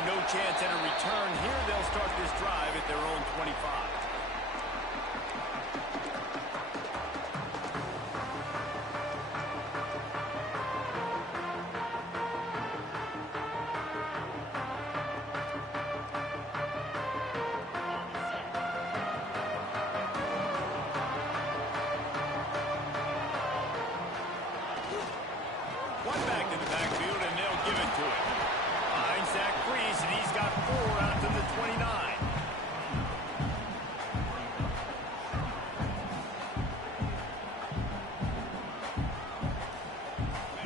find no chance at a return here. They'll start this drive at their own 25. One back in the backfield, and they'll give it to him. Finds that crease, and he's got 4 out to the 29.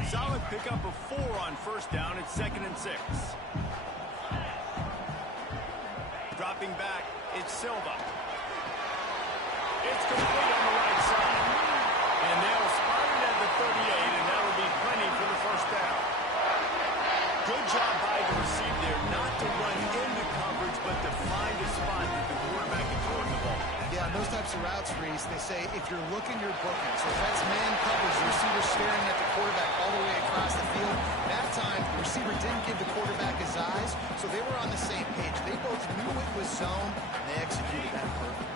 Solid pickup of 4 on first down. It's 2nd and 6. Dropping back, it's Silva. It's complete on the right side. And they'll spot it at the 38, and that'll be plenty for the first down. Good job by the receiver there, not to run into coverage, but to find a spot that the quarterback can throw the ball. Yeah, those types of routes, Reese, they say if you're looking, you're booking. So if that's man coverage, the receiver staring at the quarterback all the way across the field. That time, the receiver didn't give the quarterback his eyes, so they were on the same page. They both knew it was zone, and they executed that perfectly.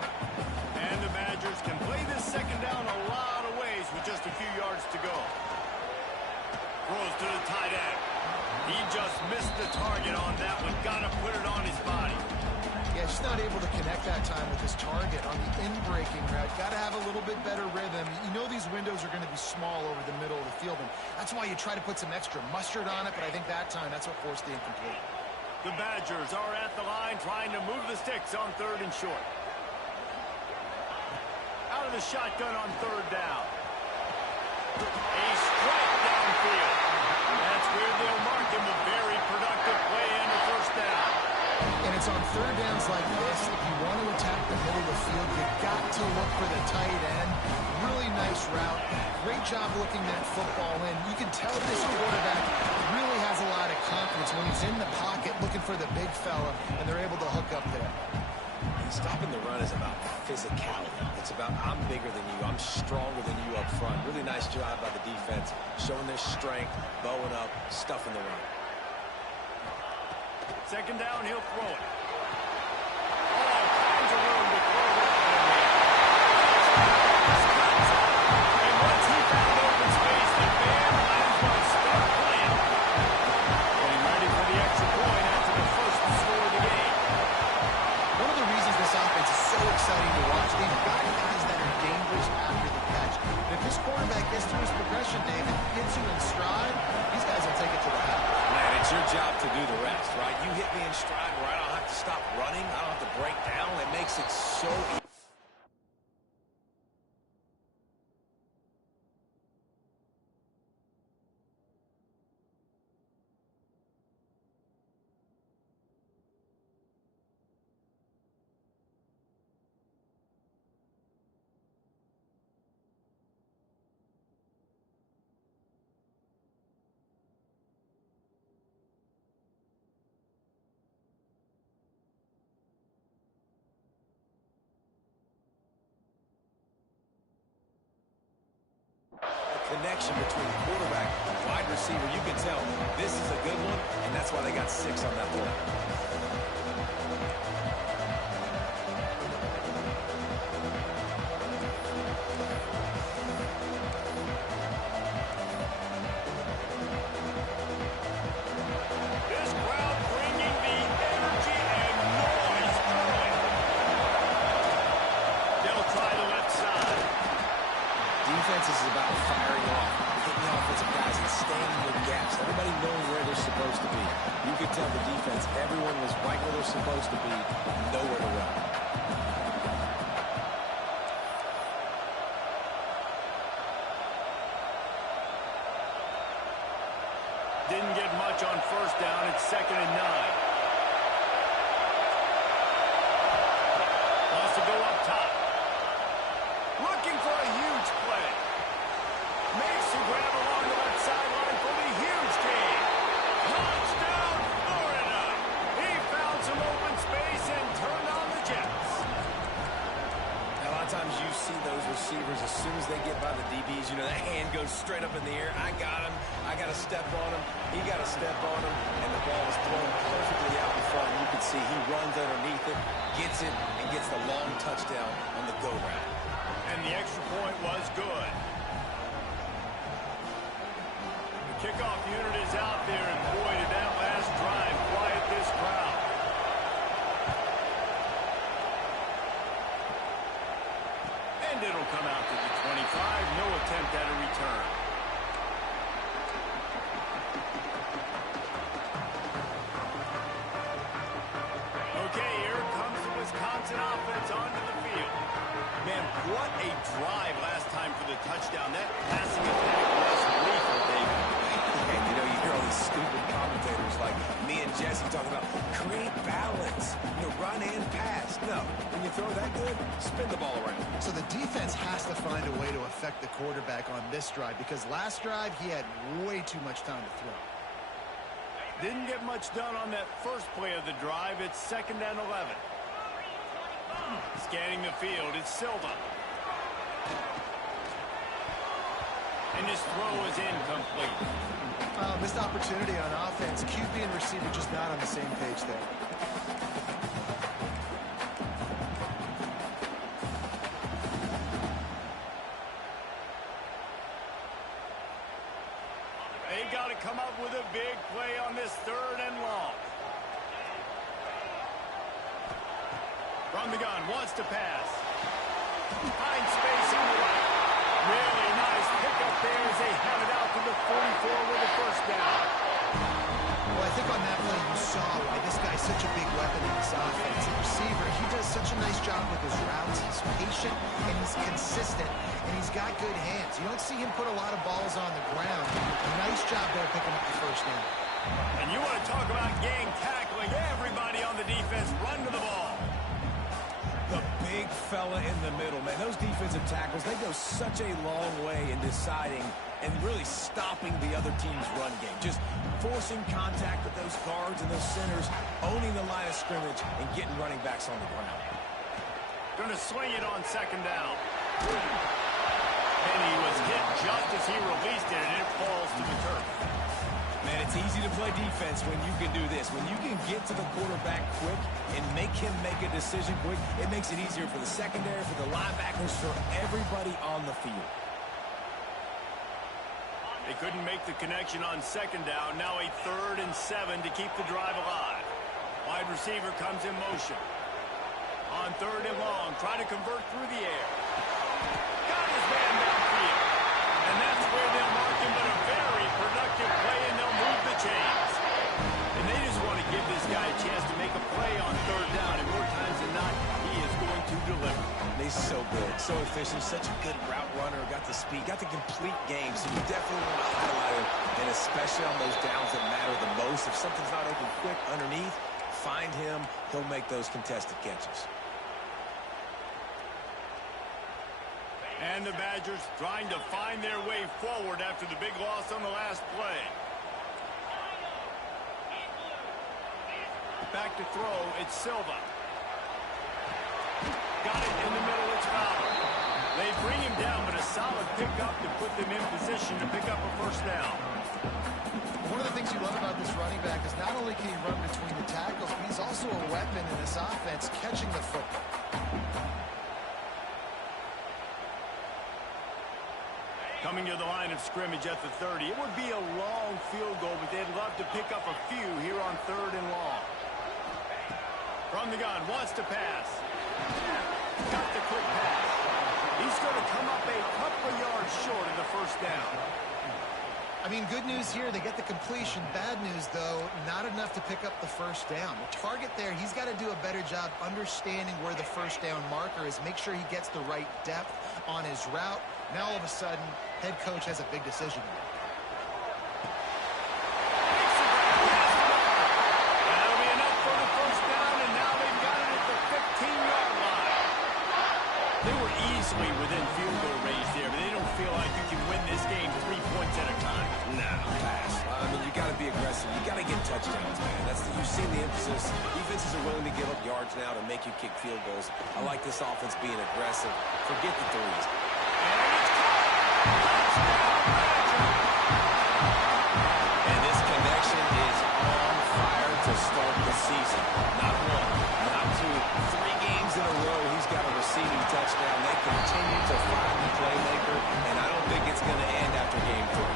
And the Badgers can play this second down a lot of ways with just a few yards to go. Throws to the tight end. He just missed the target on that one. Got to put it on his body. Yeah, just not able to connect that time with his target on the in-breaking route. Got to have a little bit better rhythm. You know these windows are going to be small over the middle of the field, and that's why you try to put some extra mustard on it, but I think that time that's what forced the incomplete. The Badgers are at the line trying to move the sticks on 3rd and short. Out of the shotgun on 3rd down. A strike downfield. That's where they'll mark him. A very productive play and a first down. And it's on 3rd downs like this. If you want to attack the middle of the field, you got to look for the tight end. Really nice route. Great job looking that football in. You can tell this quarterback really has a lot of confidence when he's in the pocket looking for the big fella, and they're able to hook up there. Stopping the run is about physicality. It's about I'm bigger than you. I'm stronger than you up front. Really nice job by the defense, showing their strength, bowing up, stuffing the run. 2nd down, he'll throw it. All kinds of room to throw it. And once he found open space, the man might as well start playing. Getting ready for the extra point after the first score of the game. One of the reasons this offense is so exciting to watch, they've got guys that are dangerous after the catch. And if this quarterback gets through his progression, David, hits you in stride, these guys will take it to the house. Man, it's your job to do the rest, right? You hit me in stride where I don't have to stop running. I don't have to break down. It makes it so easy. Connection between quarterback and wide receiver. You can tell this is a good one, and that's why they got 6 on that play. This crowd bringing the energy and noise early. They'll try the left side. Defense is about firing off, hitting the offensive guys and staying in the gaps. Everybody knows where they're supposed to be. You could tell the defense, everyone was right where they're supposed to be, nowhere to run. Didn't get much on first down. It's 2nd and 9. Wants to go up top. Looking for a huge play. Makes the grab along the left sideline for the huge gain. Touchdown, Florida. He found some open space and turned on the Jets. Now, a lot of times you see those receivers, as soon as they get by the DBs, you know, that hand goes straight up in the air. I got him. I got to step on him. He got to step on him. And the ball was thrown perfectly out can see, he runs underneath it, gets it, and gets the long touchdown on the go-round. And the extra point was good. The kickoff unit is out there, and boy, did that last drive quiet this crowd. And it'll come out to the 25. No attempt at a return. Okay, here comes the Wisconsin offense onto the field. Man, what a drive last time for the touchdown. That passing attack was lethal, David. And you know, you hear all these stupid commentators like me and Jesse talking about create balance, run and pass. No, when you throw that good, spin the ball around. So the defense has to find a way to affect the quarterback on this drive because last drive he had way too much time to throw. Didn't get much done on that first play of the drive. It's 2nd and 11. Scanning the field, it's Silva. And his throw is incomplete. Missed opportunity on offense. QB and receiver just not on the same page there. They got to come up with a big play on this 3rd and long. From the gun, wants to pass. Finds space on the right. Really nice pickup there as they have it out to the 44 with a first down. Well, I think on that play you saw why this guy's such a big weapon in this offense. The receiver, he does such a nice job with his routes. He's patient and he's consistent and he's got good hands. You don't see him put a lot of balls on the ground. Nice job there picking up the first down. And you want to talk about gang tackling. Everybody on the defense run to the ball. The big fella in the middle, man. Those defensive tackles, they go such a long way in deciding and really stopping the other team's run game. Just forcing contact with those guards and those centers, owning the line of scrimmage, and getting running backs on the ground. Going to swing it on 2nd down. And he was hit just as he released it, and it falls to the turf. Man, it's easy to play defense when you can do this. When you can get to the quarterback quick and make him make a decision quick, it makes it easier for the secondary, for the linebackers, for everybody on the field. They couldn't make the connection on 2nd down. Now a 3rd and 7 to keep the drive alive. Wide receiver comes in motion. On 3rd and long, trying to convert through the air. Got his man downfield. And that's where they'll mark him, but a very productive play, and they'll move the chains. And they just want to give this guy a chance to make a play on 3rd down, and more times than not, he is going to deliver. He's so good, so efficient, such a good route runner, got the speed, got the complete game, so you definitely want to highlight him, and especially on those downs that matter the most. If something's not open quick underneath, find him, he'll make those contested catches. And the Badgers trying to find their way forward after the big loss on the last play. Back to throw, it's Silva. Got it in the middle, it's Fowler. They bring him down, but a solid pickup to put them in position to pick up a first down. One of the things you love about this running back is not only can he run between the tackles, but he's also a weapon in this offense, catching the football. Coming to the line of scrimmage at the 30. It would be a long field goal, but they'd love to pick up a few here on 3rd and long. From the gun, wants to pass. Got the quick pass. He's going to come up a couple of yards short of the first down. I mean, good news here, they get the completion. Bad news, though, not enough to pick up the first down. The target there, he's got to do a better job understanding where the first down marker is, make sure he gets the right depth on his route. Now, all of a sudden, head coach has a big decision. That'll be enough for the first down, and now they've got it at the 15-yard line. They were easily within field goal range there, but they don't feel like you can win this game 3 points at a time. No, pass. I mean, you got to be aggressive. You got to get touchdowns, man. You've seen the emphasis. Defenses are willing to give up yards now to make you kick field goals. I like this offense being aggressive. Forget the threes. And this connection is on fire to start the season. Not receiving touchdown. They continue to find the playmaker, and I don't think it's going to end after game 3.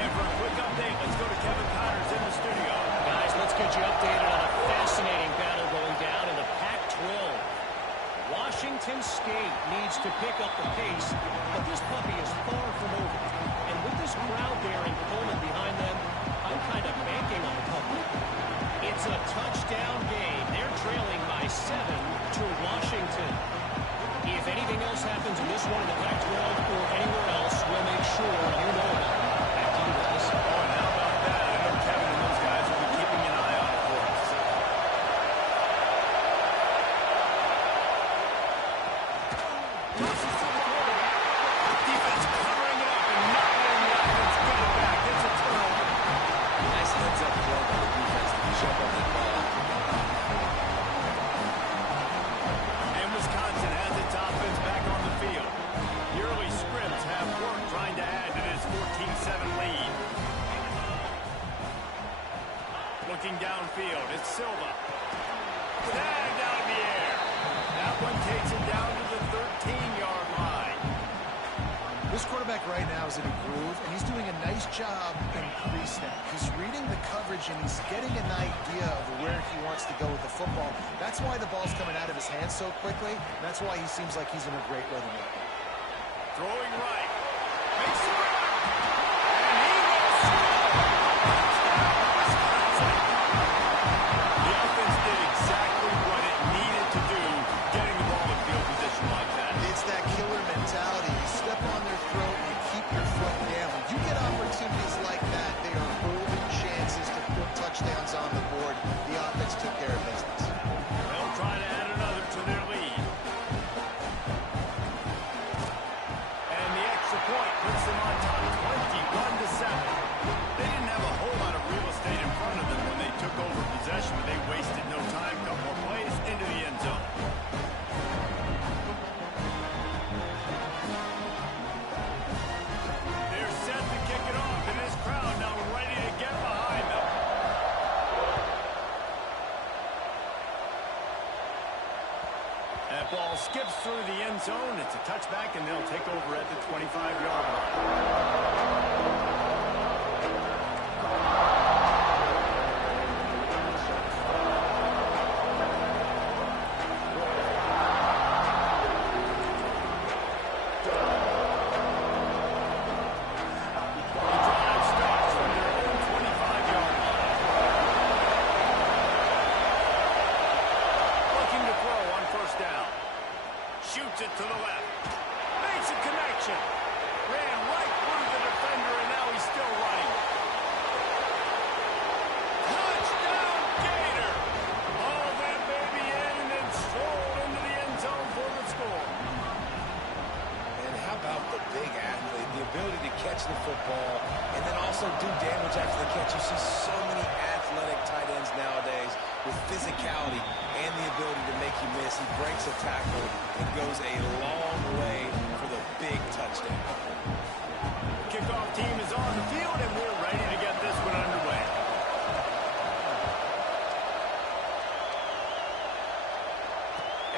And for a quick update, let's go to Kevin Connors in the studio. Guys, let's get you updated on a fascinating battle going down in the Pac-12. Washington State needs to pick up the pace, but this puppy is far from over. And with this crowd there in Pullman behind them, I'm kind of banking on the puppy. It's a touchdown game. They're trailing by 7 to Washington. If anything else happens in this one in the Pac-12 or anywhere else, we'll make sure you know about it. Back to you guys. Oh, and how about that? I know Kevin and those guys will be keeping an eye on it for us. Tosses to the quarterback. Defense covering it up and not letting the offense get it back. It's a turnover. Nice heads-up play by the defense to jump on that ball. And Wisconsin has its offense back on the field. The early scripts have worked trying to add to this 14-7 lead. Looking downfield, it's Silva. Tagged out in the air. That one takes it down to the 13-yard line. This quarterback right now is in a groove, and he's doing a nice job in pre-snap. He's reading the coverage, and he's getting an idea of where he wants to go with the football. That's why the ball's coming out of his hands so quickly. And that's why he seems like he's in a great rhythm right now. Throwing right. Makes the run. And he will score. Touchdown, Wisconsin. The offense did exactly what it needed to do, getting the ball in field position like that. It's that killer mentality. You step on their throat, you keep your foot down. When you get opportunities like that, they are golden chances to put touchdowns on the board. The offense took care of business. They'll try to add another to their lead. And the extra point puts them on top 21-7. They didn't have a whole lot of real estate in front of them when they took over possession, but they wasted no time. Couple more plays into the end zone. They're set to kick it off, and this crowd now ready to get behind them. That ball skips through the end zone. It's a touchback, and they'll take over at the 25-yard line. Shoots it to the left. Makes a connection. Ran right through the defender, and now he's still running. Touchdown, Gator! All that baby in and then strolled into the end zone for the score. And how about the big athlete, the ability to catch the football and then also do damage after the catch. You see so many athletic tight ends nowadays with physicality and the ability to make you miss. He breaks a tackle and goes a long way for the big touchdown. Kickoff team is on the field, and we're ready to get this one underway.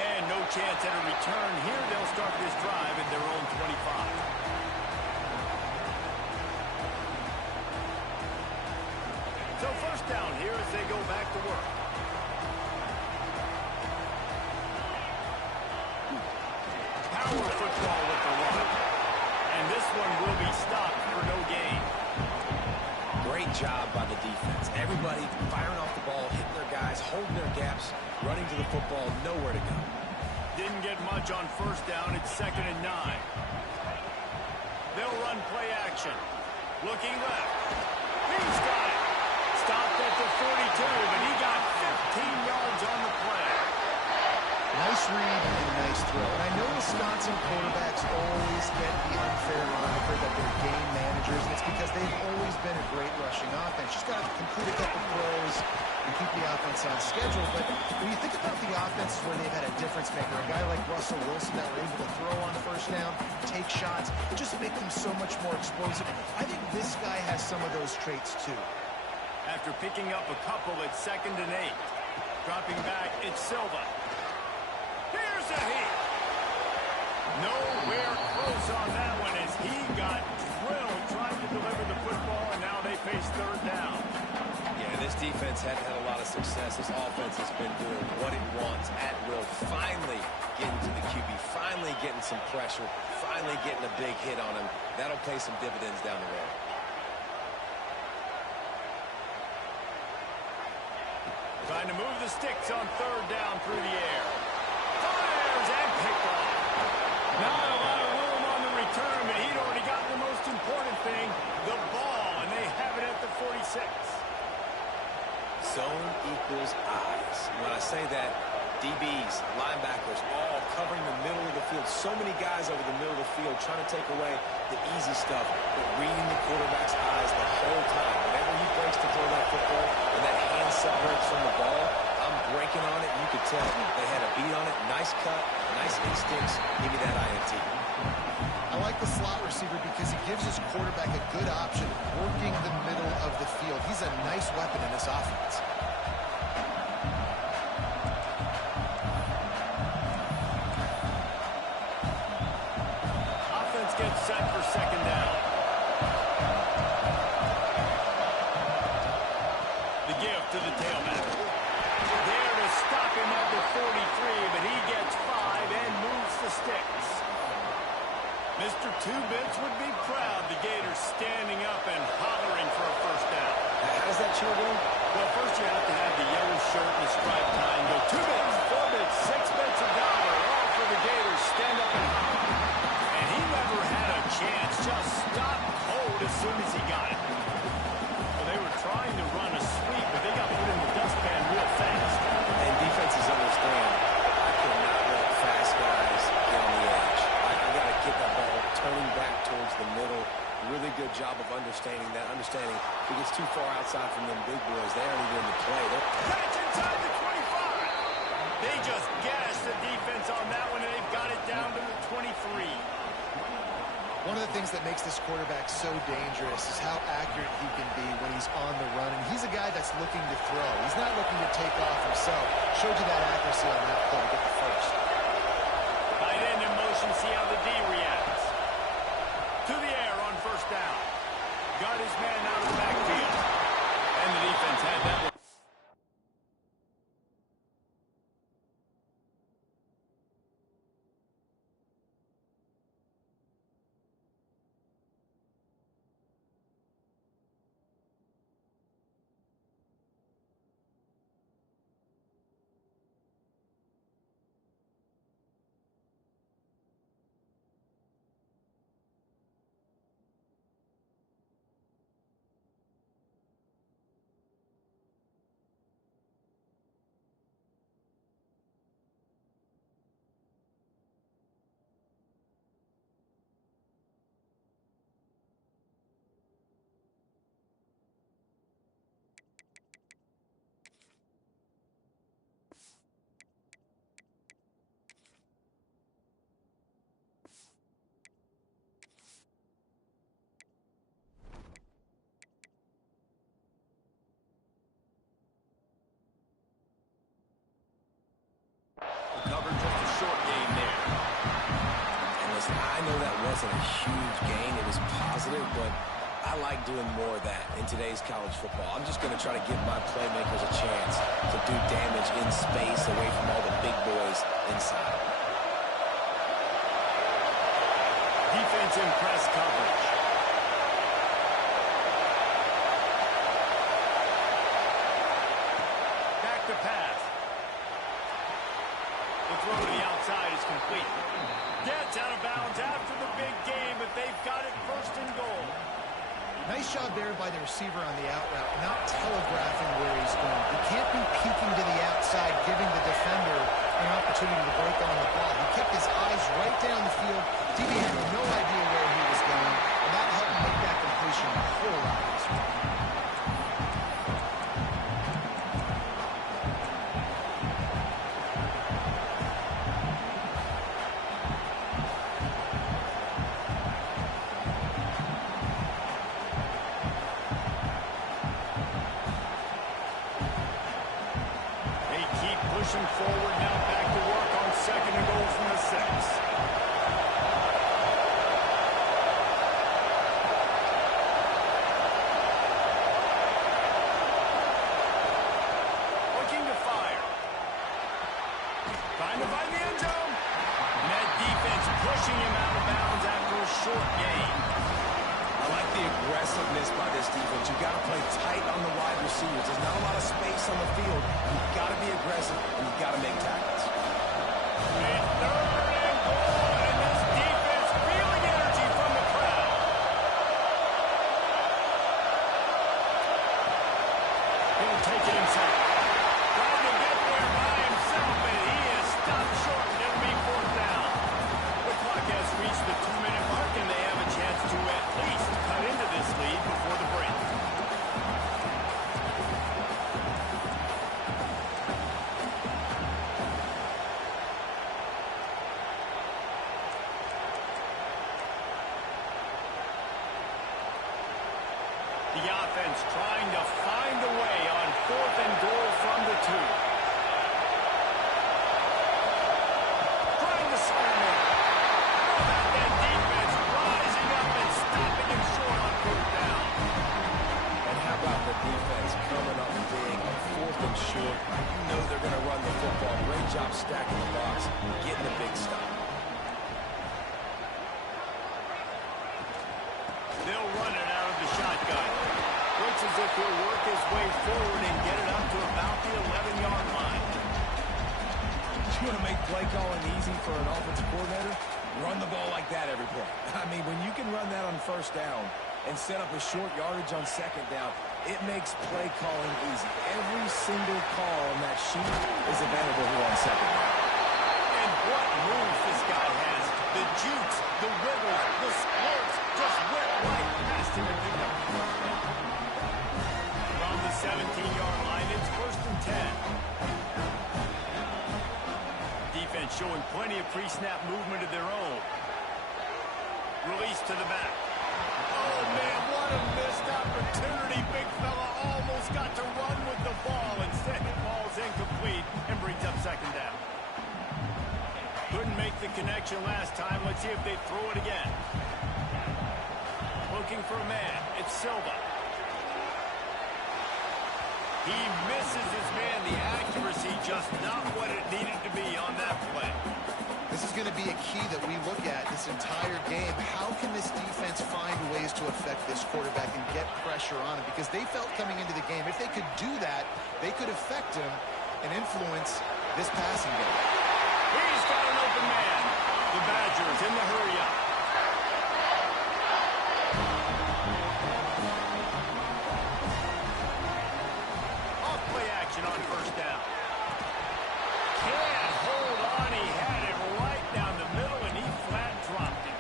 And no chance at a return here. They'll start this drive at their own 25. So first down here as they go back to work. Power football with the run. And this one will be stopped for no gain. Great job by the defense. Everybody firing off the ball, hitting their guys, holding their gaps, running to the football, nowhere to go. Didn't get much on first down. It's 2nd and 9. They'll run play action. Looking left. He's got it. Stopped at the 42, but he got 15 yards on the play. Nice read and nice throw. And I know Wisconsin quarterbacks always get the unfair moniker that they're game managers, and it's because they've always been a great rushing offense. Just got to complete a couple throws and keep the offense on schedule. But when you think about the offenses where they've had a difference maker, a guy like Russell Wilson that were able to throw on first down, take shots, just make them so much more explosive. I think this guy has some of those traits too. After picking up a couple, it's 2nd and 8. Dropping back, it's Silva. Here's a hit. Nowhere close on that one as he got drilled trying to deliver the football, and now they face third down. Yeah, this defense hadn't had a lot of success. This offense has been doing what it wants at will. Finally getting to the QB, finally getting some pressure, finally getting a big hit on him. That'll pay some dividends down the road. Trying to move the sticks on third down through the air. Fires and picked off. Not a lot of room on the return, but he'd already gotten the most important thing, the ball, and they have it at the 46. Zone equals eyes. When I say that, DBs, linebackers, all covering the middle of the field. So many guys over the middle of the field trying to take away the easy stuff, but reading the quarterback's eyes the whole time. Whenever he breaks to throw that football and that hand separates from the ball, I'm breaking on it. You could tell they had a beat on it. Nice cut, nice instincts. Give me that INT. I like the slot receiver because he gives his quarterback a good option working the middle of the field. He's a nice weapon in this offense. Offense gets set for second down. The give to the tailback. There to stop him at the 43, but he gets 5 and moves the sticks. Mr. Two-Bits would be proud. The Gators standing up and hollering for a first down. How does that cheer go? Well, first you have to have the yellow shirt and the striped tie and go 2 bits, 4 bits, 6 bits a dollar, all for the Gators. Stand up and holler. And he never had a chance. Just stopped cold as soon as he got it. Well, they were trying to run a sweep, but they got put in the dustpan real fast. And defenses understand, I cannot let fast guys get on the edge. I got to get that ball turning back towards the middle. Really good job of understanding that. Understanding if he gets too far outside from them big boys, they aren't even in the play. Catch inside the 25. They just gashed the defense on that one, and they've got it down to the 23. One of the things that makes this quarterback so dangerous is how accurate he can be when he's on the run. And he's a guy that's looking to throw. He's not looking to take off himself. Showed you that accuracy on that play to get the first. Tight end in motion, see how the D reacts. To the air on first down. Got his man out of the backfield. And the defense had that one. Covered just a short gain there. And listen, I know that wasn't a huge gain. It was positive, but I like doing more of that in today's college football. I'm just going to try to give my playmakers a chance to do damage in space away from all the big boys inside. Defense in press coverage. Back to pass. The throw to the outside is complete. Gets out of bounds after the big game, but they've got it first and goal. Nice job there by the receiver on the out route, not telegraphing where he's going. He can't be peeking to the outside, giving the defender an opportunity to break on the ball. He kept his eyes right down the field. DB had no idea where he was going, and that helped make that completion a whole lot easier. Pushing forward now, back to work on second and goal from the 6. pushing him out of bounds after a short gain. I like the aggressiveness by this defense. You've got to play tight on the wide receivers. There's not a lot of space on the field. You've got to be aggressive, and you've got to make tackles. And third and goal, and this defense feeling energy from the crowd. He'll take it inside. Trying to get there by himself, and he is stopped short, and it'll be fourth down. The clock has reached the 2-minute mark, and they have a chance to at least cut into this lead before the break. The offense trying to find a way on fourth and goal from the 2. Trying to slam him. That defense rising up and stopping him short on fourth down. And how about the defense coming up big on fourth and short? You know they're going to run the football. Great job stacking the box, getting a big stop. They'll run it out of the shotgun. Looks as if he'll work his way forward and get it up to about the 11-yard line. You want to make play calling easy for an offensive coordinator? Run the ball like that every play. I mean, when you can run that on first down and set up a short yardage on second down, it makes play calling easy. Every single call on that sheet is available here on second down. And what moves this guy has. The jukes, the wiggles, the splurts just went right past him and picked up. From the 17-yard line, it's first and 10. Defense showing plenty of pre-snap movement of their own. Release to the back. Oh, man, what a missed opportunity. Big fella almost got to run with the ball. Instead, it falls incomplete and brings up second down. Couldn't make the connection last time. Let's see if they throw it again. Looking for a man. It's Silva. He misses his man. The accuracy just not what it needed to be on that play. This is going to be a key that we look at this entire game. How can this defense find ways to affect this quarterback and get pressure on him? Because they felt coming into the game, if they could do that, they could affect him and influence this passing game. He's got an open man. The Badgers in the hurry-up. Off-play action on first down. Can't hold on. He had it right down the middle, and he flat dropped it.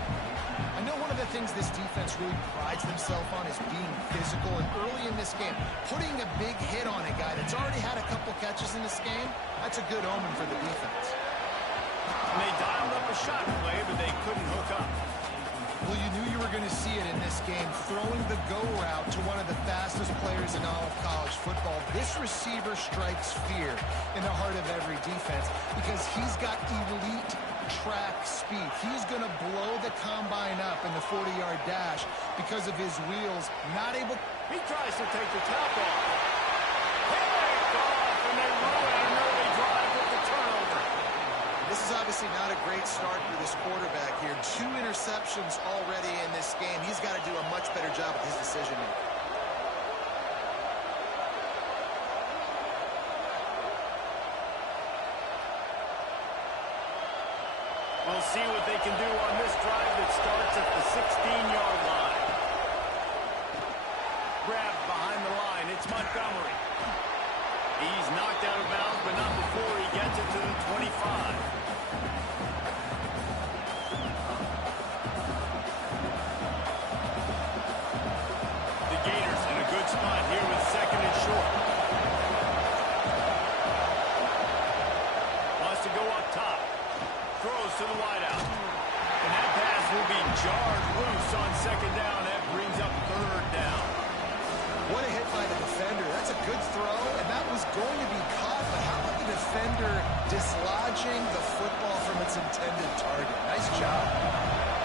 I know one of the things this defense really prides themselves on is being physical, and early in this game, putting a big hit on a guy that's already had a couple catches in this game, that's a good omen for the defense. And they dialed up a shot play, but they couldn't hook up. Well, you knew you were going to see it in this game, throwing the go route to one of the fastest players in all of college football. This receiver strikes fear in the heart of every defense because he's got elite track speed. He's going to blow the combine up in the 40-yard dash because of his wheels. Not able. He tries to take the top off. Picked off, and they ruin an early drive with the turnover. This is obviously not a great start for this quarterback here. 2 interceptions already in this game. He's got to do a much better job with his decision-making. We'll see what they can do on this drive that starts at the 16-yard line. Grabbed behind the line. It's Montgomery. He's knocked out of bounds, but not before he gets it to the 25. The Gators in a good spot here with second and short. Wants to go up top. Throws to the wideout. And that pass will be jarred loose on second down. That brings up third down. What a hit by the defender. That's a good throw, and that was going to be caught, but how about the defender dislodging the football from its intended target? Nice job.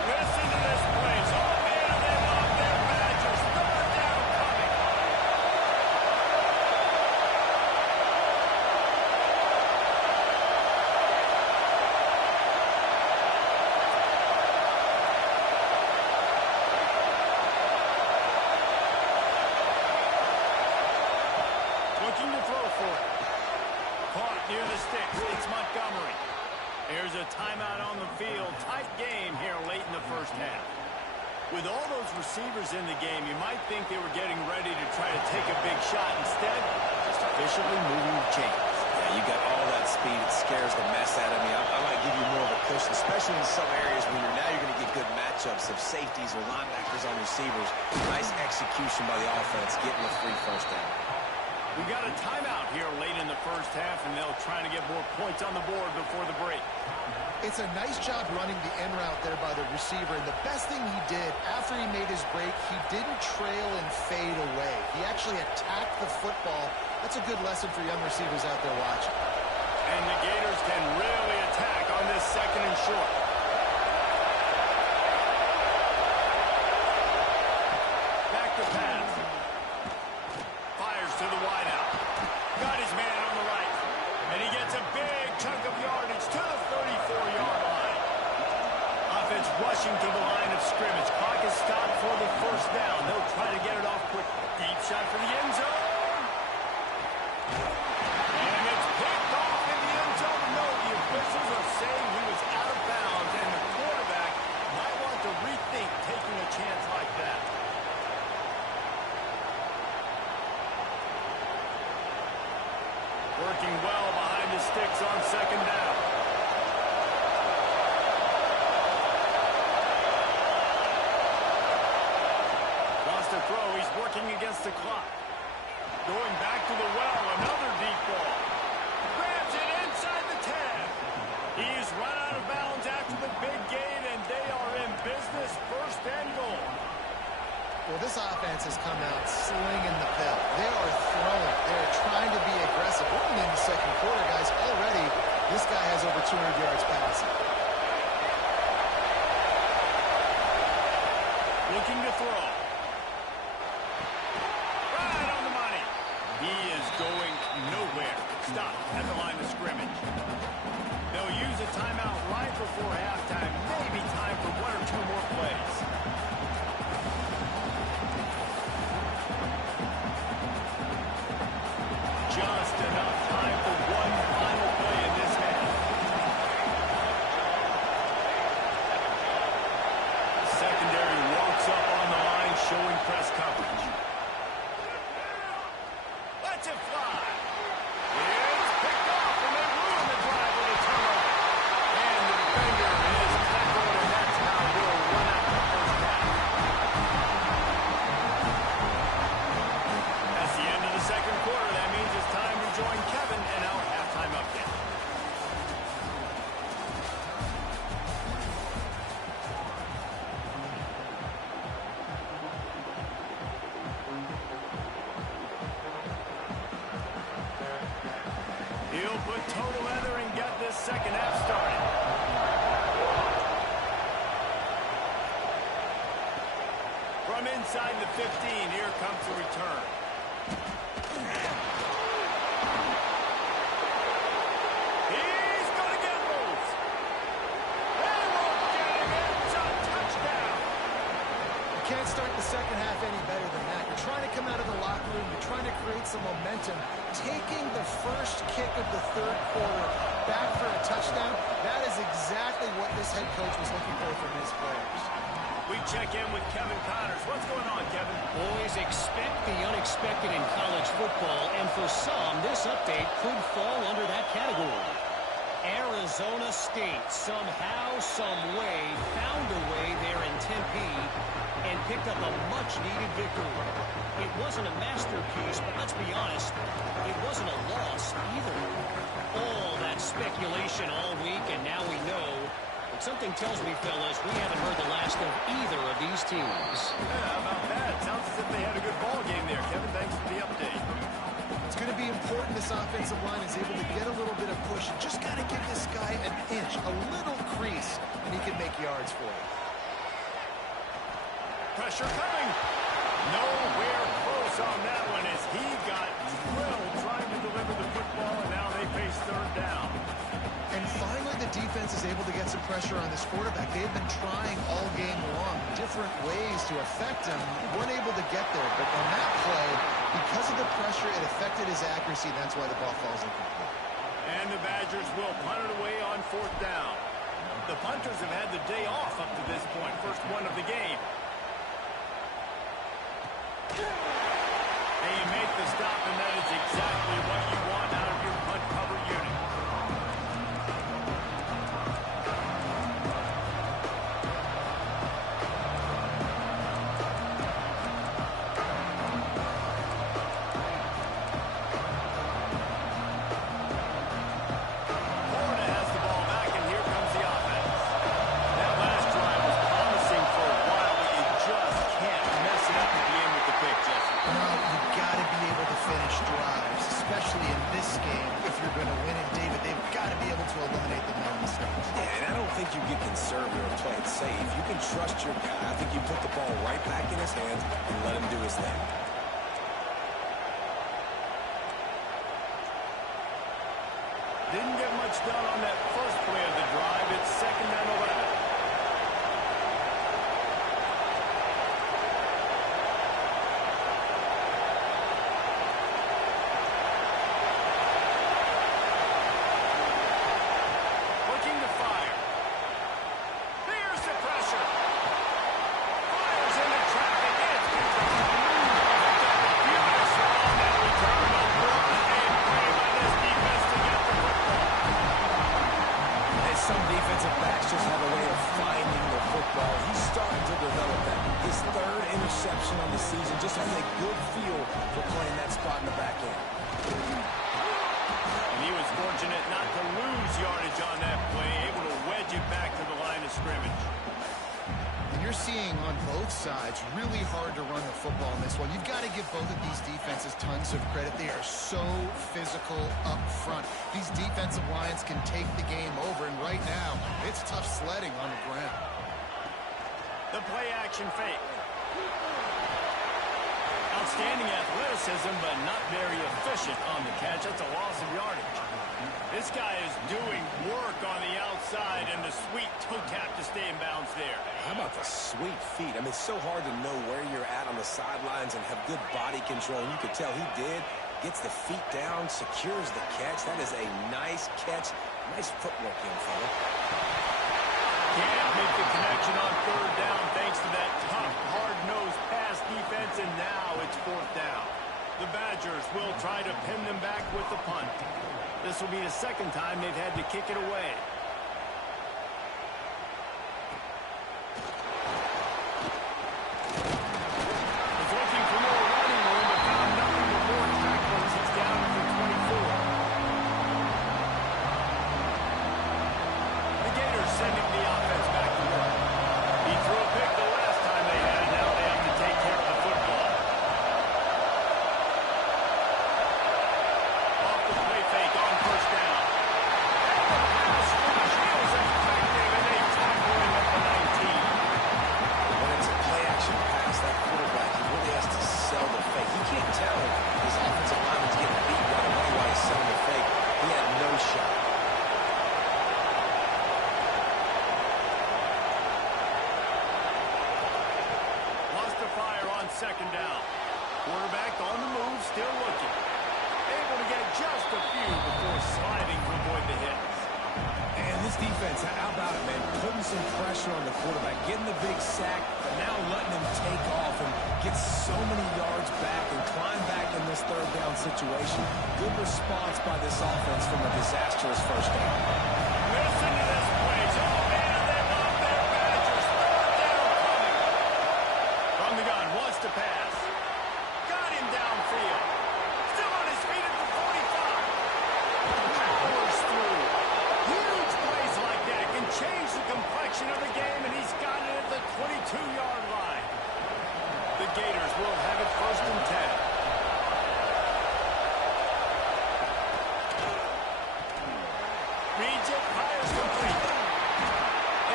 Listen to this place. Oh, man, they love their Badgers. Third down coming. near the sticks. It's Montgomery. Here's a timeout on the field. Tight game here late in the first half. With all those receivers in the game, you might think they were getting ready to try to take a big shot. Instead, just efficiently moving the chains. Yeah, you got all that speed. It scares the mess out of me. I might give you more of a cushion, especially in some areas where you're going to get good matchups of safeties or linebackers on receivers. Nice execution by the offense, getting a free first down. We got a timeout here late in the first half, and they'll try to get more points on the board before the break. It's a nice job running the in route there by the receiver, and the best thing he did after he made his break, he didn't trail and fade away. He actually attacked the football. That's a good lesson for young receivers out there watching. And the Gators can really attack on this second and short. Back to pass. Fires to the wideout. Got his man on the right. And he gets a big chunk of yardage to the 34-yard line. Offense rushing to the line of scrimmage. Clock is stopped for the first down. They'll try to get it off quick. Deep shot for the end zone. And it's picked off in the end zone. No, the officials are saying he was out of bounds, and the quarterback might want to rethink taking a chance like that. Working well behind the sticks on second down. Wants to throw. He's working against the clock. Going back to the well. Another deep ball. Grabs it inside the 10. He's run out of bounds after the big gain, and they are in business. First and goal. Well, this offense has come out slinging the pill. They are throwing. They're trying to be aggressive. We're only in the second quarter, guys. Already, this guy has over 200 yards passing. Looking to throw. Right on the money. He is going nowhere. Stop at the line of scrimmage. They'll use a timeout right before halftime. Maybe time for one or two more plays. Just enough time for one final play in this half. Secondary walks up on the line, showing press coverage. Let's it fly. It's picked off, and they ruin the drive with a turnover. And the defender is tackled, and that's how we'll run out the first half. That's the end of the second quarter. That means it's time to join Kevin and our halftime update. He'll put toe together and get this second half started. From inside the 15, here comes the return. He's going to get loose. They won't get him. It's a touchdown. You can't start the second half any better than that. You're trying to come out of the locker room. You're trying to create some momentum. Taking the first kick of the third quarter back for a touchdown, that is exactly what this head coach was looking for from his players. We check in with Kevin Connors. What's going on, Kevin? Boys, expect the unexpected in college football, and for some, this update could fall under that category. Arizona State somehow, some way, found a way there in Tempe and picked up a much-needed victory. It wasn't a masterpiece, but let's be honest, it wasn't a loss either. All that speculation all week, and now we know. But something tells me, fellas, we haven't heard the last of either of these teams. Yeah, how about that? Sounds as if they had a good ball game there, Kevin. Thanks for the update. It's going to be important this offensive line is able to get a little bit of push. You just got to give this guy an inch, a little crease, and he can make yards for you. Pressure coming. Nowhere close on that one as he got drilled trying to deliver the football, and now they face third down. And finally, the defense is able to get some pressure on this quarterback. They've been trying all game long, different ways to affect him. Weren't able to get there, but on that play, because of the pressure, it affected his accuracy, and that's why the ball falls incomplete. And the Badgers will punt it away on 4th down. The punters have had the day off up to this point. First one of the game. And you make the stop, and that is exactly what you want out of your punt cover unit. Trust your guy. I think you put the ball right back in his hands and let him do his thing. Didn't get much done on that first play of the drive. It's 2nd and 11. Looking to fire. There's the pressure. Fires into traffic. It's beautiful on that return. A run and play by this defense to get the football. And some defensive backs just have a way of finding the football. He's starting to develop that. His 3rd interception on the season, just has a good feel for playing that spot in the back end. And he was fortunate not to lose yardage on that play, able to wedge it back to the line of scrimmage. And you're seeing on both sides really hard to run the football in this one. You've got to give both of these defenses tons of credit. They are so physical up front. These defensive lines can take the game over, and right now, it's tough sledding on the ground. The play action fake. Outstanding athleticism, but not very efficient on the catch. That's a loss of yardage. This guy is doing work on the outside, and the sweet toe tap to stay in bounds there. How about the sweet feet? I mean, it's so hard to know where you're at on the sidelines and have good body control. And you could tell he did. Gets the feet down, secures the catch. That is a nice catch. Nice footwork, young fella. Can't make the connection on 3rd down thanks to that tough, hard-nosed pass defense, and now it's 4th down. The Badgers will try to pin them back with the punt. This will be the 2nd time they've had to kick it away. Was looking for more running room, but found nothing but more tacklers. He's down to the 24. The Gators sending the offense back to work. He threw a pick the last time they had it. Now they have to take care of the football. Off the play fake on 1st down. And the pass rush is effective, and they tackle him at the 19. When it's a play-action pass, that quarterback, he really has to sell the fake. He can't tell if his offensive lineman's getting beat right away while he's selling the fake. He had no shot. Lost the fire on 2nd down. Quarterback on the move, still looking. Able to get just a few before sliding to avoid the hits. And this defense, how about it, man? Putting some pressure on the quarterback, getting the big sack, but now letting him take off and get so many yards back and climb back in this 3rd down situation. Good response by this offense from a disastrous 1st down. Listen to this place. Oh, man, they love their Badgers. 3rd down coming. From the gun, wants to pass. Got him downfield. Still on his feet at the 45. Powers through. Huge plays like that. It can change the complexion of the game, and he's got it at the 22-yard line. The Gators will have it 1st and 10. Reads it, fires complete.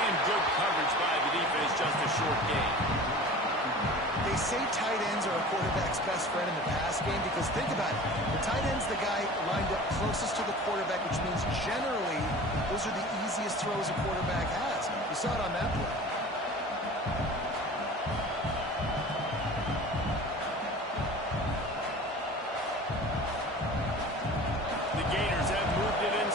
And good coverage by the defense, just a short gain. They say tight ends are a quarterback's best friend in the pass game because think about it. The tight end's the guy lined up closest to the quarterback, which means generally those are the easiest throws a quarterback has. You saw it on that play. The Gators have moved it in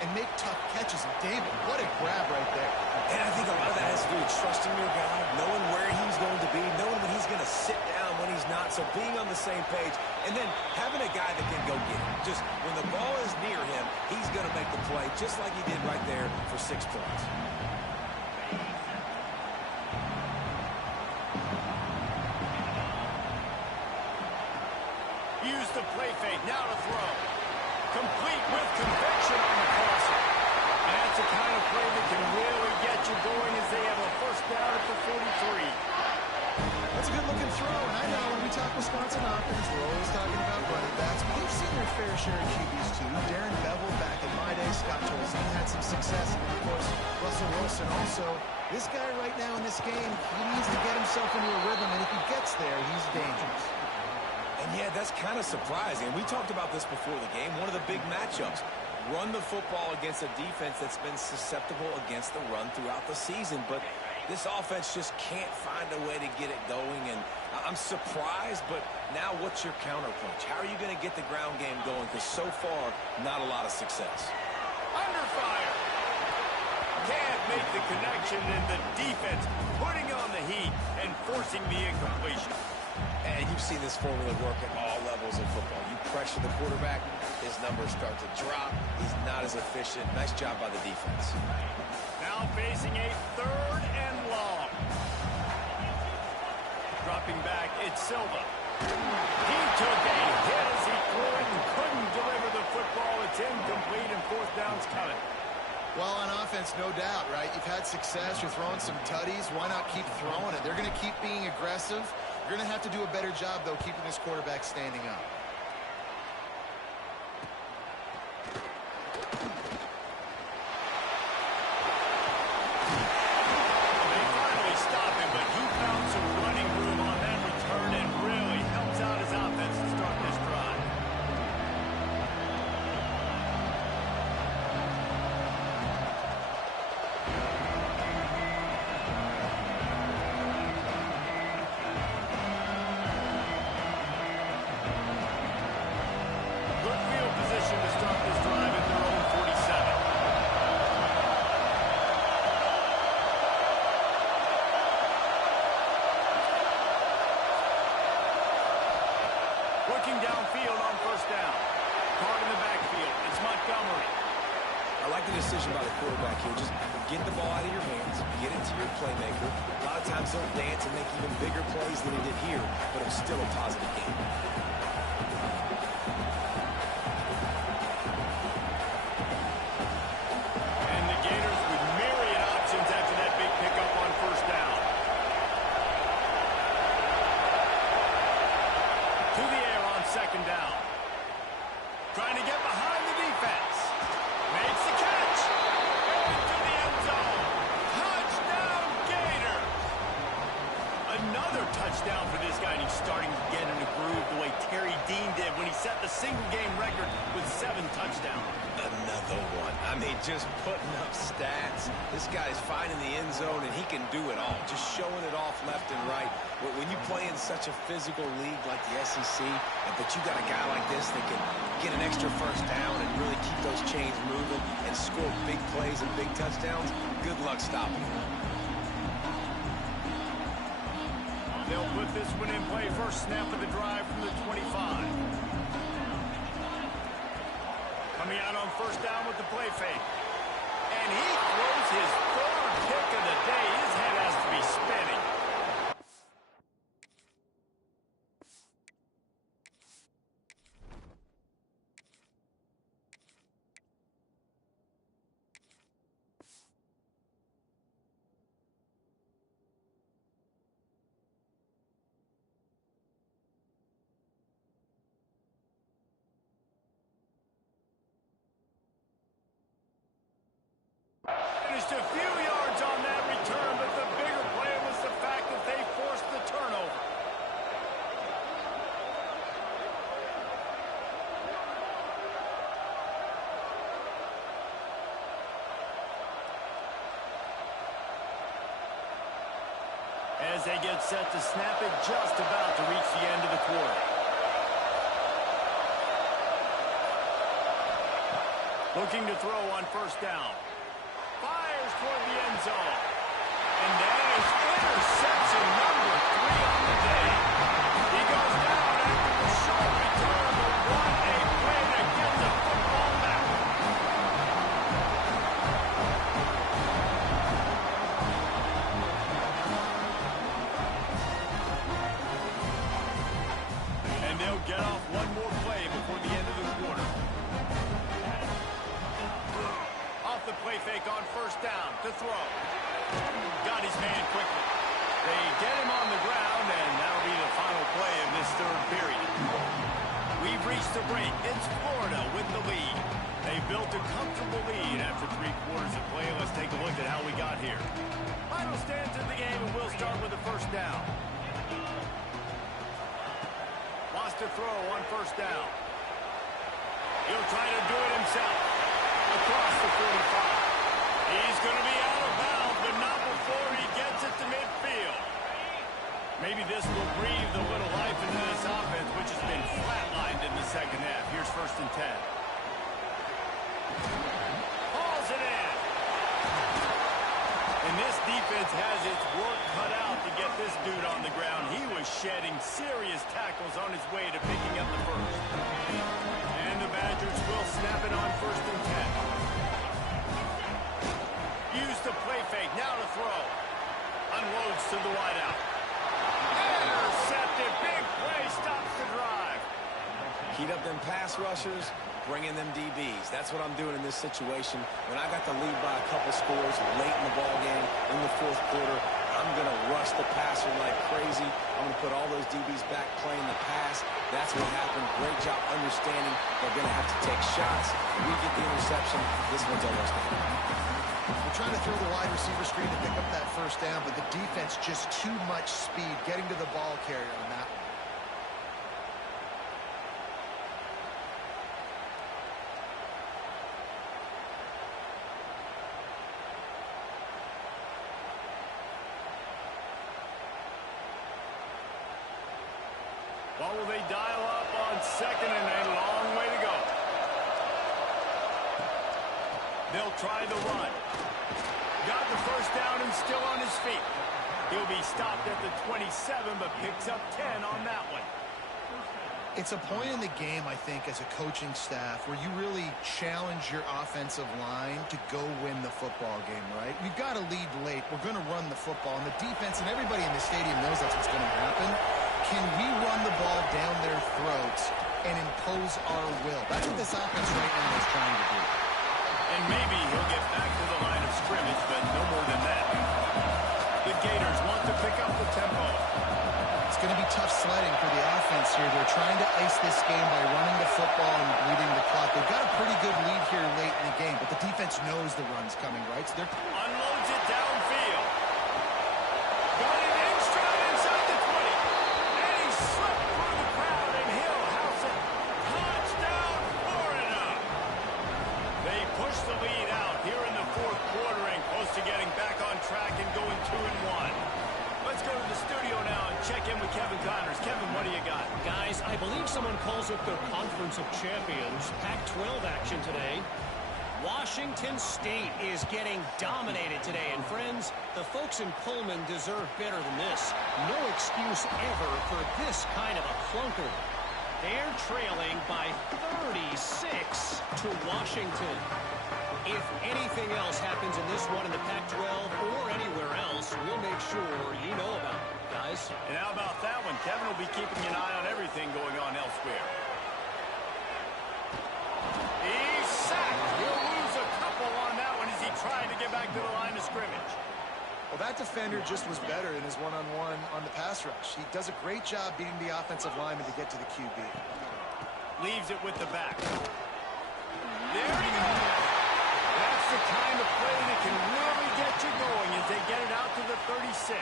and make tough catches. And David, what a grab right there. And I think a lot of that has to do with trusting your guy, knowing where he's going to be, knowing when he's going to sit down, when he's not. So being on the same page, and then having a guy that can go get it. Just when the ball is near him, he's going to make the play, just like he did right there for 6 points. Use the play fake, now to throw. Complete with conviction on the crosser. And that's the kind of play that can really get you going as they have a first down at the 43. That's a good-looking throw, and I know when we talk Wisconsin offense, we're always talking about running backs, but they've seen their fair share of QBs too. Darren Bevel back in my day, Scott Tolzien had some success, and of course, Russell Wilson also. This guy right now in this game, he needs to get himself into a rhythm, and if he gets there, he's dangerous. And yeah, that's kind of surprising. We talked about this before the game. One of the big matchups. Run the football against a defense that's been susceptible against the run throughout the season. But this offense just can't find a way to get it going. And I'm surprised, but now what's your counterpunch? How are you going to get the ground game going? Because so far, not a lot of success. Under fire. Can't make the connection, and the defense putting on the heat and forcing the incompletion. And you've seen this formula work at all levels of football. You pressure the quarterback, his numbers start to drop. He's not as efficient. Nice job by the defense. Now facing a 3rd and long. Dropping back, it's Silva. He took a hit as he threw it and couldn't deliver the football. It's incomplete and 4th down's coming. Well, on offense, no doubt, right? You've had success. You're throwing some tutties. Why not keep throwing it? They're going to keep being aggressive. You're going to have to do a better job, though, keeping this quarterback standing up. They finally stop him, but he found some running room on that return and really helps out his offense to start this drive. Good field position to start this drive at their own 47. Working downfield on 1st down. Caught in the backfield. It's Montgomery. I like the decision by the quarterback here. Just get the ball out of your hands, get it to your playmaker. A lot of times he'll dance and make even bigger plays than he did here, but it's still a positive game. And the Gators with myriad options after that big pickup on 1st down. To the air on 2nd down. Trying to get behind the defense. Makes the catch. Into the end zone. Touchdown, Gators. Another touchdown for this guy, and he's starting to get in a groove the way Terry Dean did when he set the single-game record with 7 touchdowns. Another one. I mean, just putting up stats. This guy's finding the end zone, and he can do it all. Just showing it off left and right. When you play in such a physical league like the SEC, but you got a guy like this that can get an extra 1st down and really keep those chains moving and score big plays and big touchdowns, good luck stopping him. They'll put this one in play. First snap of the drive from the 25. Coming out on 1st down with the play fake. And he throws his 3rd pick of the day. His head has to be spinning. Finished a few yards on that return, but the bigger play was the fact that they forced the turnover. As they get set to snap it, just about to reach the end of the quarter. Looking to throw on first down. Fires toward the end zone. And that is interception number 3 on the day. He goes down after the short return, but what a play to get the football back. And they'll get off one more play before the end of the quarter. Off the play fake on first down to throw. Got his man quickly. They get him on the ground, and that'll be the final play of this third period. We've reached the break. It's Florida with the lead. They built a comfortable lead after 3 quarters of play. Let's take a look at how we got here. Final stands in the game, and we'll start with the first down. Wants to throw on first down. He'll try to do it himself. Across the 45. He's going to be out of bounds, but not before he gets it to midfield. Maybe this will breathe a little life into this offense, which has been flatlined in the second half. Here's first and 10. Hauls it in. And this defense has its work cut out to get this dude on the ground. He was shedding serious tackles on his way to picking up the first. And the Badgers will snap it on first and 10. Use the play fake, now to throw. Unloads to the wideout. Intercepted, big play, stops the drive. Heat up them pass rushers, bring in them DBs. That's what I'm doing in this situation. When I got the lead by a couple scores late in the ball game, in the fourth quarter, I'm going to rush the passer like crazy. I'm going to put all those DBs back playing the pass. That's what happened. Great job understanding they're going to have to take shots. We get the interception. This one's almost done. We're trying to throw the wide receiver screen to pick up that first down, but the defense just too much speed getting to the ball carrier on that one. What will they dial up on second and a long way to go? They'll try the run. Got the first down and still on his feet. He'll be stopped at the 27, but picks up 10 on that one. It's a point in the game, I think, as a coaching staff where you really challenge your offensive line to go win the football game, right? We've got to lead late. We're going to run the football. And the defense and everybody in the stadium knows that's what's going to happen. Can we run the ball down their throats and impose our will? That's what this offense right now is trying to do. And maybe he'll get back to the line of scrimmage, but no more than that. The Gators want to pick up the tempo. It's going to be tough sledding for the offense here. They're trying to ice this game by running the football and bleeding the clock. They've got a pretty good lead here late in the game, but the defense knows the run's coming, right? So they're unloads it downfield. Got it in stride inside the 20. And he slipped through the crowd, and he'll house it. Touchdown, Florida. They push the lead out here in the fourth quarter and close to getting back on track and going 2-1. Let's go to the studio now and check in with Kevin Connors. Kevin, what do you got? Guys, I believe someone calls it the Conference of Champions. Pac-12 action today. Washington State is getting dominated today. And friends, the folks in Pullman deserve better than this. No excuse ever for this kind of a clunker. They're trailing by 36 to Washington. If anything else happens in this one in the Pac-12 or anywhere else, we'll make sure you know about it, guys. And how about that one? Kevin will be keeping an eye on everything going on elsewhere. He's sacked. He'll lose a couple on that one as he tried to get back to the line of scrimmage. Well, that defender just was better in his one-on-one on the pass rush. He does a great job beating the offensive lineman to get to the QB. Leaves it with the back. There he goes. That's the kind of play that can really get you going as they get it out to the 36.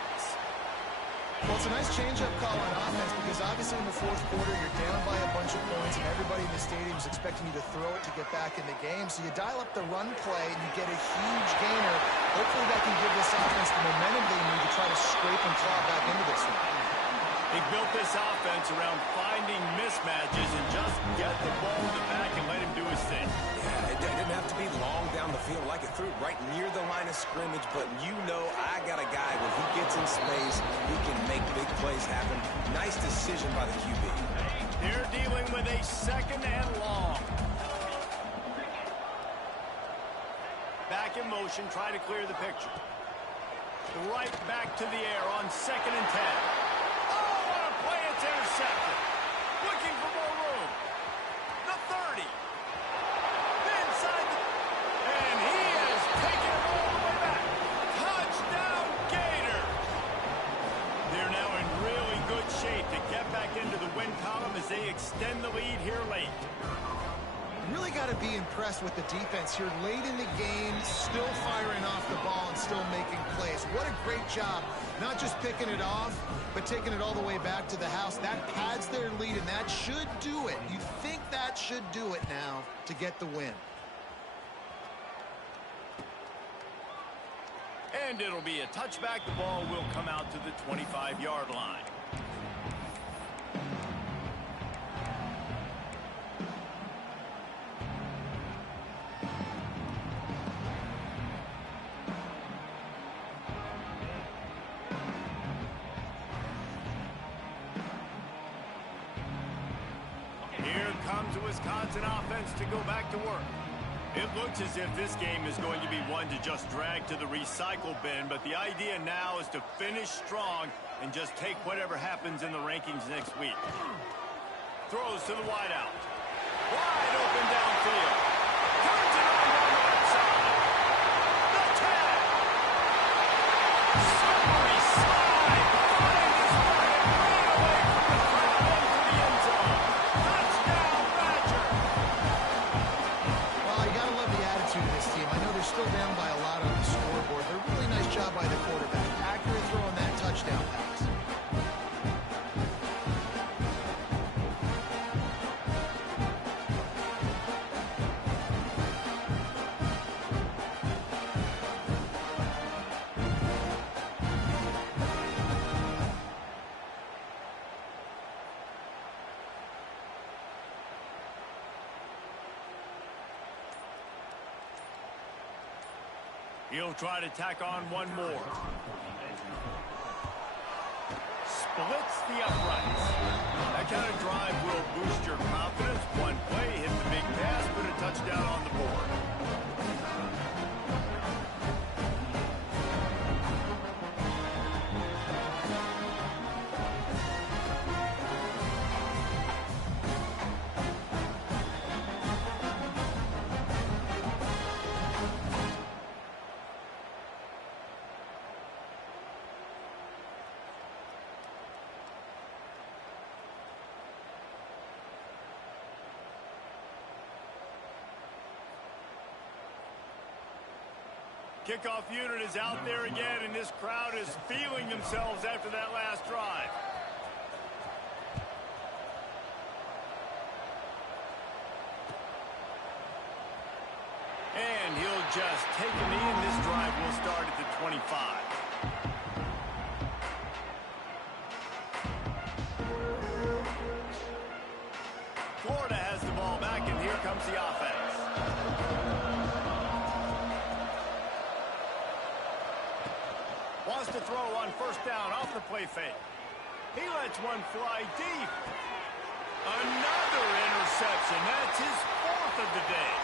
Well, it's a nice change-up call on offense because obviously in the fourth quarter you're down by a bunch of points and everybody in the stadium is expecting you to throw it to get back in the game. So you dial up the run play and you get a huge gainer. Hopefully that can give this offense the momentum they need to try to scrape and claw back into this one. He built this offense around finding mismatches and just get the ball in the back and let him do his thing. Yeah, it didn't have to be long down the field. Like it threw it right near the line of scrimmage, but you know I got a guy when he gets in space, he can make big plays happen. Nice decision by the QB. They're dealing with a second and long. Back in motion, try to clear the picture. Right back to the air on 2nd and 10. Oh, what a play, it's intercepted. Looking for more room. The 30. Inside the... And he has taken it all the way back. Touchdown, Gator. They're now in really good shape to get back into the win column as they extend the lead here late. Really got to be impressed with the defense here late in the game, still firing off the ball and still making plays. What a great job, not just picking it off, but taking it all the way back to the house. That pads their lead, and that should do it. You think that should do it now to get the win. And it'll be a touchback. The ball will come out to the 25-yard line. Here comes the Wisconsin offense to go back to work. It looks as if this game is going to be one to just drag to the recycle bin, but the idea now is to finish strong and just take whatever happens in the rankings next week. Throws to the wideout. Wide open downfield. Turns it on down the left side. The 10. Slippery slide. Finds his way right away from the ground into the end zone. Touchdown, Badger. Well, you got to love the attitude of this team. I know they're still down by a lot on the scoreboard, but a really nice job by the quarterback. Accurate throw on that touchdown pass. He'll try to tack on one more. Splits the uprights. That kind of drive will boost your confidence. One play, hit the big pass, put a touchdown on the board. Kickoff unit is out there again, and this crowd is feeling themselves after that last drive. And he'll just take a knee, and this drive will start at the 25. Florida has the ball back, and here comes the offense. Wants to throw on first down off the play fake. He lets one fly deep. Another interception. That's his 4th of the day.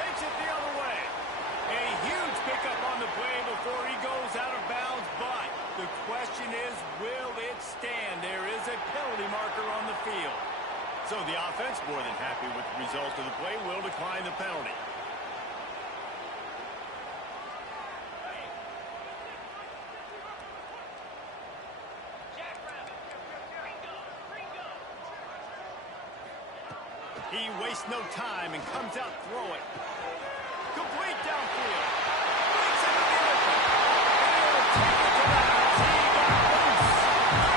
Takes it the other way. A huge pickup on the play before he goes out of bounds, but the question is, will it stand? There is a penalty marker on the field. So the offense, more than happy with the result of the play, will decline the penalty. He wastes no time and comes out throwing. Complete downfield. Breaks into the open. And he'll take it to the house. He got loose.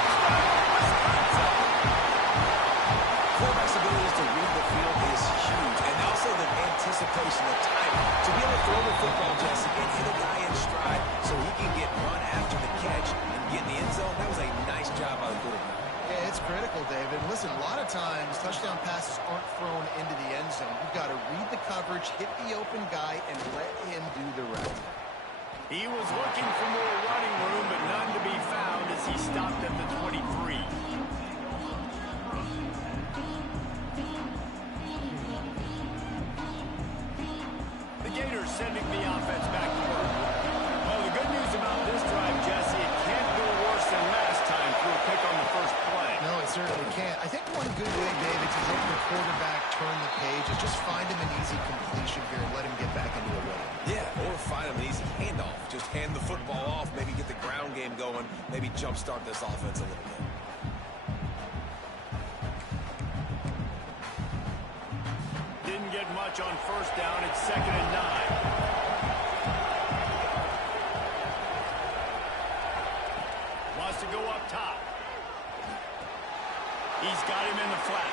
Touchdown, Wisconsin. Quarterback's ability to read the field is huge, and also the anticipation, the timing. To be able to throw the football, Jesse, and hit a guy in stride so he can get run after the catch and get in the end zone, that was a nice job by the quarterback. listen, a lot of times touchdown passes aren't thrown into the end zone. You've got to read the coverage, hit the open guy, and let him do the rest. He was looking for more running room, but none to be found as he stopped at the 23. The Gators sending the offense back to work. Well, the good news about this drive, Jesse, it can't go worse than last time through a pick on the first play. No, it certainly can't. I think one good way, David, to help the quarterback turn the page is just find him an easy completion here and let him get back into a rhythm. Yeah, or find him an easy handoff. Just hand the football off, maybe get the ground game going, maybe jumpstart this offense a little bit. Didn't get much on first down. It's 2nd and 9. Wants to go up top. He's got him in the flat.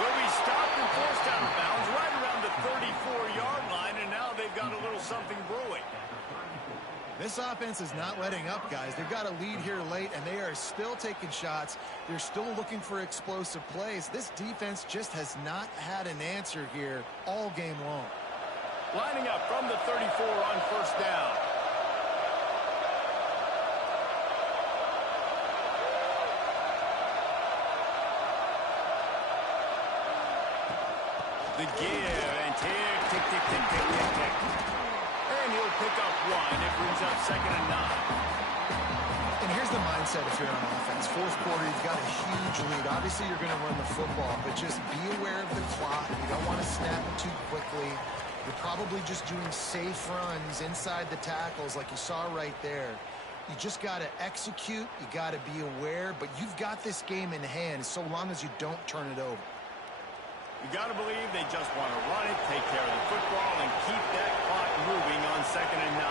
Will be stopped and forced out of bounds right around the 34-yard line, and now they've got a little something brewing. This offense is not letting up, guys. They've got a lead here late, and they are still taking shots. They're still looking for explosive plays. This defense just has not had an answer here all game long. Lining up from the 34 on first down. The give and tick, tick, tick, tick, tick, tick, tick. And he'll pick up one. It brings up 2nd and 9. And here's the mindset if you're on offense. Fourth quarter, you've got a huge lead. Obviously, you're going to run the football, but just be aware of the clock. You don't want to snap it too quickly. You're probably just doing safe runs inside the tackles like you saw right there. You just got to execute. You got to be aware, but you've got this game in hand so long as you don't turn it over. You got to believe they just want to run it, take care of the football, and keep that clock moving on 2nd and 9.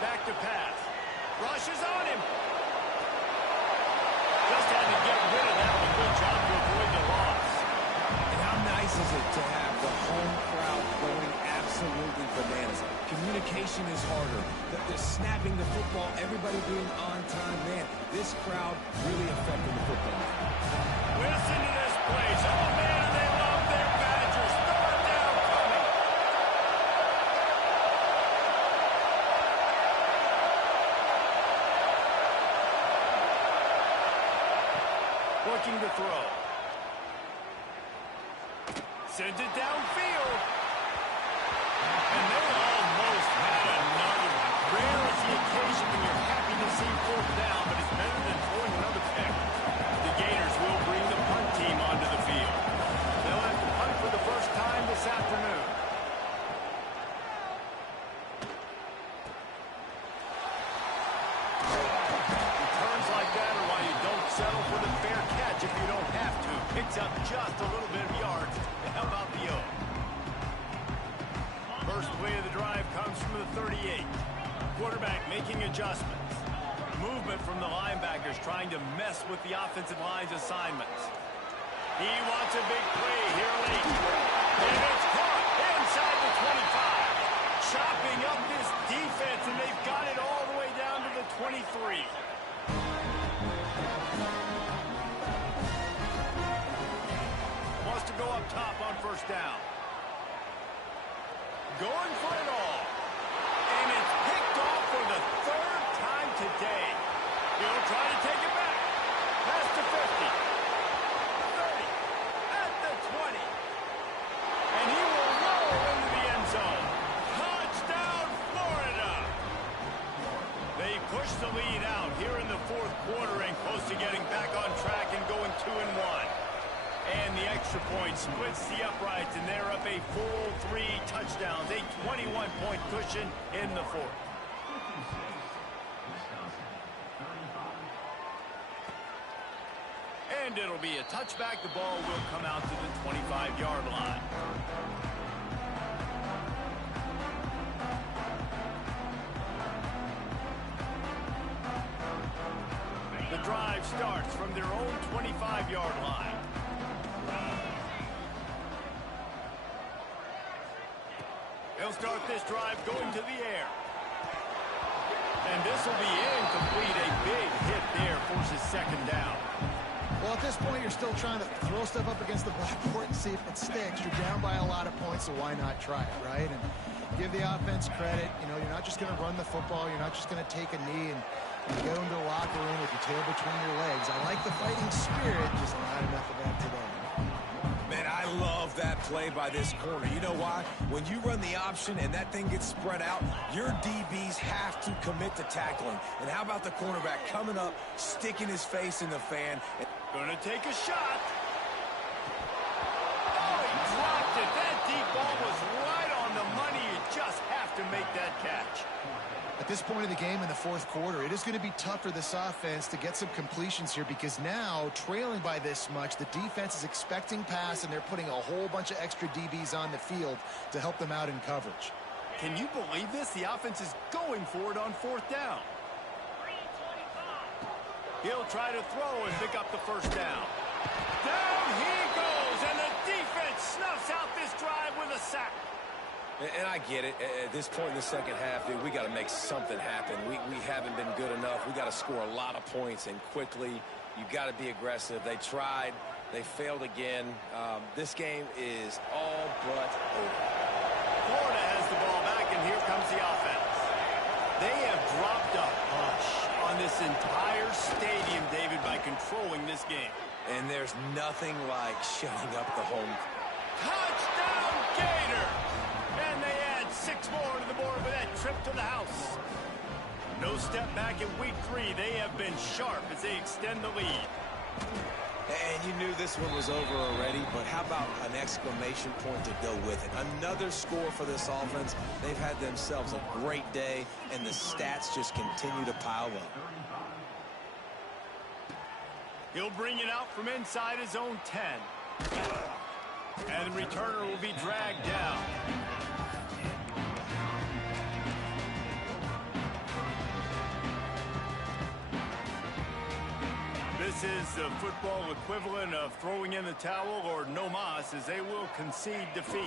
Back to pass. Rush is on him. Just had to get rid of that one. Good job to avoid the loss. And how nice is it to have the home crowd going absolutely bananas? Communication is harder. The snapping the football, everybody being on time. Man, this crowd really affecting the football. Listen to this place. Oh, man, they love their Badgers. Third down coming. Looking to throw. Sends it downfield. And they almost had another. Rare is the occasion when you're happy to see 4th down, but it's better than throwing another pick. The Gators will bring the punt team onto the field. They'll have to punt for the first time this afternoon. Returns like that are why you don't settle for the fair catch if you don't have to. Picks up just a little bit of yards. How about the O? First play of the drive comes from the 38. Quarterback making adjustments. Movement from the linebackers trying to mess with the offensive line's assignments. He wants a big play here late. And it's caught inside the 25. Chopping up this defense, and they've got it all the way down to the 23. Wants to go up top on first down. Going for it all. And it's picked off for the 3rd time today. He'll try to take it back. Pass to 50. 30. At the 20. And he will roll into the end zone. Touchdown, Florida. They push the lead out here in the 4th quarter and close to getting back on track and going 2-1. And the extra point splits the uprights, and they're up a full 3 touchdowns, a 21-point cushion in the 4th. And it'll be a touchback. The ball will come out to the 25-yard line. The drive starts from their own 25-yard line. They'll start this drive going to the air. And this will be incomplete. A big hit there forces second down. Well, at this point, you're still trying to throw stuff up against the blackboard and see if it sticks. You're down by a lot of points, so why not try it, right? And give the offense credit. You know, you're not just going to run the football. You're not just going to take a knee and go into the locker room with your tail between your legs. I like the fighting spirit, just not enough of that today. Man, I love that play by this corner. You know why? When you run the option and that thing gets spread out, your DBs have to commit to tackling. And how about the cornerback coming up, sticking his face in the fan? Gonna take a shot. Oh, he dropped it. That deep ball was right on the money. You just have to make that catch. At this point of the game in the fourth quarter, it is going to be tough for this offense to get some completions here because now, trailing by this much, the defense is expecting pass, and they're putting a whole bunch of extra DBs on the field to help them out in coverage. Can you believe this? The offense is going for it on fourth down. He'll try to throw and pick up the first down. Down he goes, and the defense snuffs out this drive with a sack. And I get it. At this point in the second half, dude, we got to make something happen. We haven't been good enough. We got to score a lot of points and quickly. You got to be aggressive. They tried. They failed again. This game is all but over. Florida has the ball back, and here comes the offense. They have dropped a hush on this entire stadium, David, by controlling this game. And there's nothing like shutting up the home. Touchdown, Gator! And they add 6 more to the board with that trip to the house. No step back in week 3. They have been sharp as they extend the lead. And you knew this one was over already, but how about an exclamation point to go with it? Another score for this offense. They've had themselves a great day, and the stats just continue to pile up. He'll bring it out from inside his own 10. And the returner will be dragged down. This is the football equivalent of throwing in the towel or no mas, as they will concede defeat.